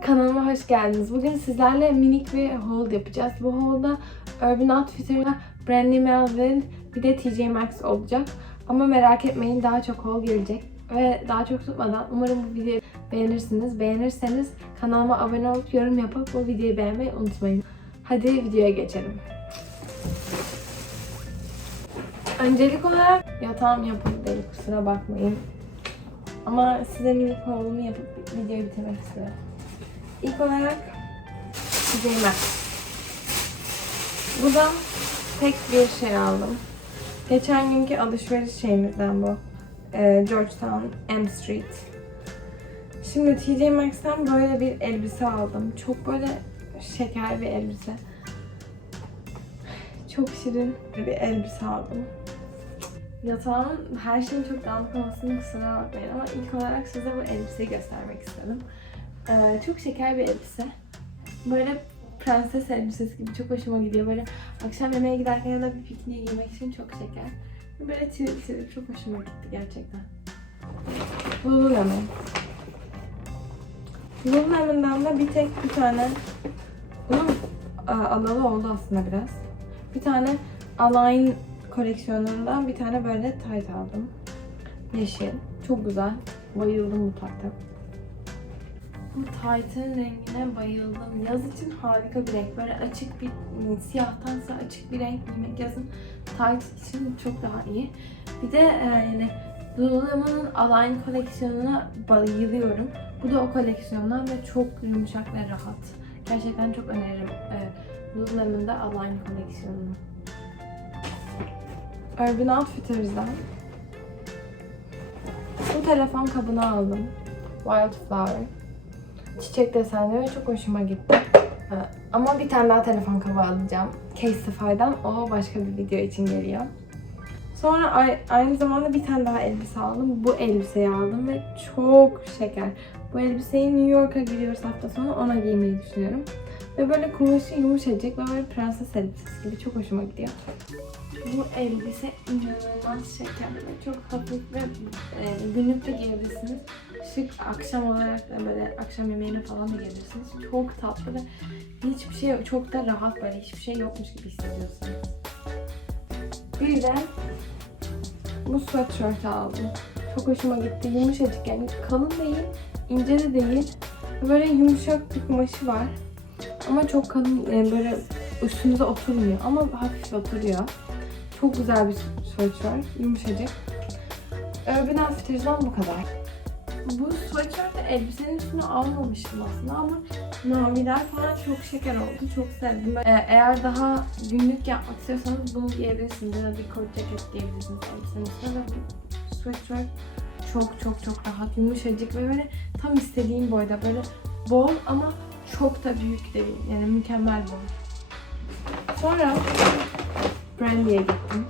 Kanalıma hoş geldiniz. Bugün sizlerle minik bir haul yapacağız. Bu haulda Urban Outfitter'la Brandy Melvin bir de TJ Maxx olacak. Ama merak etmeyin daha çok haul gelecek. Ve daha çok tutmadan umarım bu videoyu beğenirsiniz. Beğenirseniz kanalıma abone olup yorum yapıp bu videoyu beğenmeyi unutmayın. Hadi videoya geçelim. Öncelik olarak yatağım yapıp değil kusura bakmayın. Ama size minik haulumu yapıp videoyu bitirmek istiyorum. İlk olarak Zeynep. Bu da tek bir şey aldım. Geçen günkü alışveriş şeyimizden bu. Ee, Georgetown M Street. Şimdi TJ Maxx'ten böyle bir elbise aldım. Çok böyle şeker bir elbise. Çok şirin bir elbise aldım. Yatağın her şeyin çok dağınık olmasını kusura bakmayın ama ilk olarak size bu elbiseyi göstermek istedim. Ee, çok şeker bir elbise. Böyle prenses elbisesi gibi çok hoşuma gidiyor. Böyle akşam yemeğe giderken ya da bir pikniğe giymek için çok şeker. Böyle çivil çivil çok hoşuma gitti gerçekten. Lululemon. Lululemon'dan da bir tek bir tane bunun aa, alalı oldu aslında biraz. Bir tane Align koleksiyonlarından bir tane böyle tight aldım. Yeşil. Çok güzel. Bayıldım bu tight'a. Bu tight'ın rengine bayıldım. Yaz için harika bir renk. Böyle açık bir siyahtansa açık bir renk giymek yazın tight için çok daha iyi. Bir de e, yani Lululemon'un Align koleksiyonuna bayılıyorum. Bu da o koleksiyondan ve çok yumuşak ve rahat. Gerçekten çok öneririm e, Lululemon'da Align koleksiyonunu. Urban Outfitters'dan bu telefon kabını aldım. Wildflower. Çiçek desenli ve çok hoşuma gitti. Ha, Ama bir tane daha telefon kabı alacağım. Casetify'dan. O başka bir video için geliyor. Sonra ay- aynı zamanda bir tane daha elbise aldım. Bu elbiseyi aldım ve çok şeker. Bu elbiseyi New York'a gidiyoruz hafta sonu. Ona giymeyi düşünüyorum. Ve böyle kumaşı yumuşacık ve böyle prenses elbisesi gibi çok hoşuma gidiyor. Bu elbise inanılmaz şeker ve çok hafif ve e, günlük de giyebilirsiniz. Şık akşam olarak da böyle akşam yemeğine falan da giyebilirsiniz. Çok tatlı ve hiçbir şey çok da rahat böyle hiçbir şey yokmuş gibi hissediyorsunuz. Bir de bu sweatshirt aldım. Çok hoşuma gitti. Yumuşacık yani kalın değil, ince de değil. Böyle yumuşak bir kumaşı var. Ama çok kalın e, böyle üstünüze oturmuyor ama hafif oturuyor. Çok güzel bir sweatshirt, yumuşacık. Urban Outfitters'dan bu kadar. Bu sweatshirt elbisenin üstüne almamıştım aslında ama maviler falan çok şeker oldu. Çok sevdim. Ee, eğer daha günlük yapmak istiyorsanız bunu giyebilirsiniz. Ya da bir kot ceket giyebilirsiniz elbisenin üstüne. Ve bu sweatshirt çok çok çok rahat, yumuşacık ve böyle tam istediğim boyda. Böyle bol ama çok da büyük değil. Yani mükemmel bol. Sonra Brandy'ye gittim.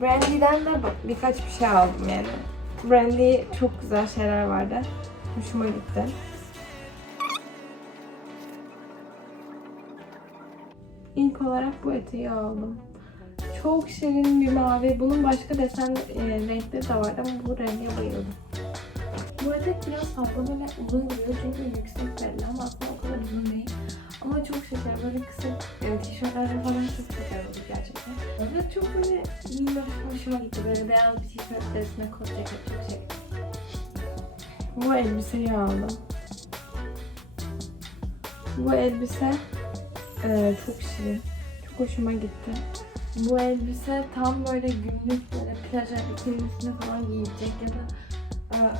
Brandy'den de birkaç bir şey aldım yani. Brandy çok güzel şeyler vardı. Hoşuma gitti. İlk olarak bu eteği aldım. Çok şirin bir mavi. Bunun başka desen e, renkleri de vardı ama bu renge bayıldım. Bu etek biraz fazla böyle uzun duruyor çünkü yüksek belli ama aslında o kadar uzun değil. Ama çok şeker böyle kısa e, tişörtlerde falan çok şeker oldu gerçekten. Ve çok böyle minnoş hoşuma gitti. Böyle beyaz bir tişört üstüne kot ceket çok şeker. Bu elbiseyi aldım. Bu elbise e, çok şirin. Çok hoşuma gitti. Bu elbise tam böyle günlük böyle plaja bikinin üstüne falan giyilecek ya da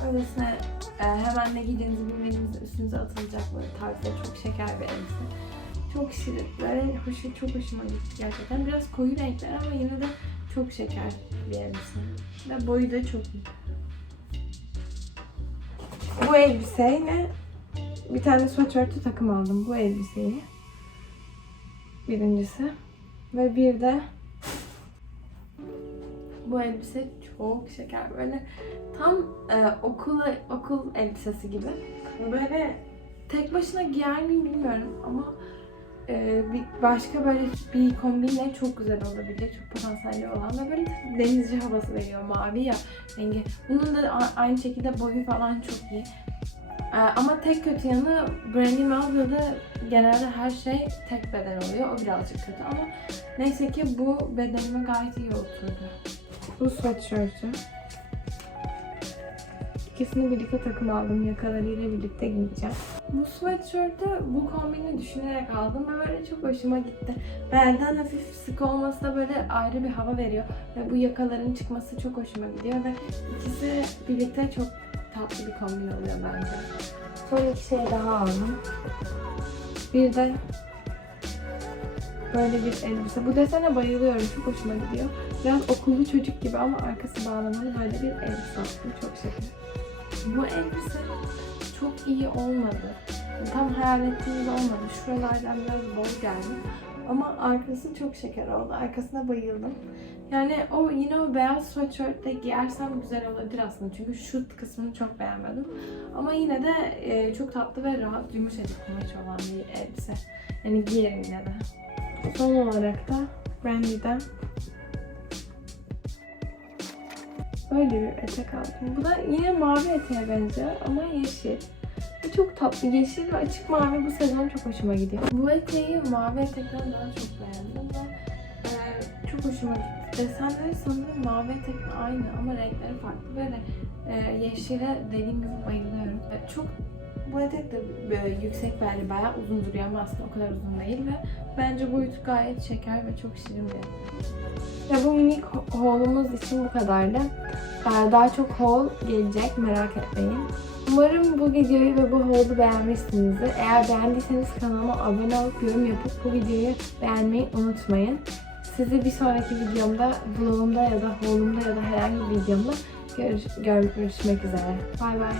öylesine e, hemen ne giydiğinizi bilmediğiniz üstünüze atılacak böyle tarzda çok şeker bir elbise. Çok şirin. Böyle hoşu, çok hoşuma gitti gerçekten. Biraz koyu renkler ama yine de çok şeker bir elbise. Ve boyu da çok iyi. Bu elbiseyle bir tane sweatshirt'ü takım aldım. Bu elbiseyi. Birincisi. Ve bir de bu elbise çok şeker. Böyle tam e, okul okul elbisesi gibi. Böyle tek başına giyer miyim bilmiyorum ama e, bir başka böyle bir kombinle çok güzel olabilir. Çok potansiyeli olan ve böyle denizci havası veriyor. Mavi ya rengi. Bunun da aynı şekilde boyu falan çok iyi. Ee, ama tek kötü yanı Brandy Melville'da genelde her şey tek beden oluyor. O birazcık kötü ama neyse ki bu bedenime gayet iyi oturdu. Bu sweatshirt'ü. İkisini birlikte takım aldım. Yakalarıyla birlikte giyeceğim. Bu sweatshirt'ü bu kombini düşünerek aldım ve böyle çok hoşuma gitti. Belden hafif sık olması da böyle ayrı bir hava veriyor. Ve bu yakaların çıkması çok hoşuma gidiyor ve ikisi birlikte çok tatlı bir kombin oluyor bence. Sonra iki şey daha aldım. Bir de böyle bir elbise. Bu desene bayılıyorum. Çok hoşuma gidiyor. Biraz okullu çocuk gibi ama arkası bağlamalı böyle bir elbise. Çok şeker. Bu elbise çok iyi olmadı. Tam hayal ettiğimiz olmadı. Şuralardan biraz bol geldi. Ama arkası çok şeker oldu. Arkasına bayıldım. Yani o yine o beyaz sweatshirtle giyersem güzel olabilir aslında. Çünkü şu kısmını çok beğenmedim. Ama yine de e, çok tatlı ve rahat, yumuşacık kumaş olan bir elbise. Yani giyerim yine de. Son olarak da Brandy'den böyle bir etek aldım. Bu da yine mavi eteğe benziyor ama yeşil. Bu çok tatlı. Yeşil ve açık mavi bu sezon çok hoşuma gidiyor. Bu eteği mavi etekten daha çok beğendim ve e, çok hoşuma gitti. Desenleri sanırım mavi etekle aynı ama renkleri farklı. Böyle e, yeşile dediğim gibi bayılıyorum. E, çok bu etek de böyle yüksek belli, bayağı uzun duruyor ama aslında o kadar uzun değil ve bence boyutu gayet şeker ve çok şirin bir ya bu minik haulumuz için bu kadardı. Ee, Daha çok haul gelecek merak etmeyin. Umarım bu videoyu ve bu haul'u beğenmişsinizdir. Eğer beğendiyseniz kanalıma abone olup yorum yapıp bu videoyu beğenmeyi unutmayın. Sizi bir sonraki videomda, vlogumda ya da haulumda ya da herhangi bir videomda görüş- görüşmek üzere. Bay bay.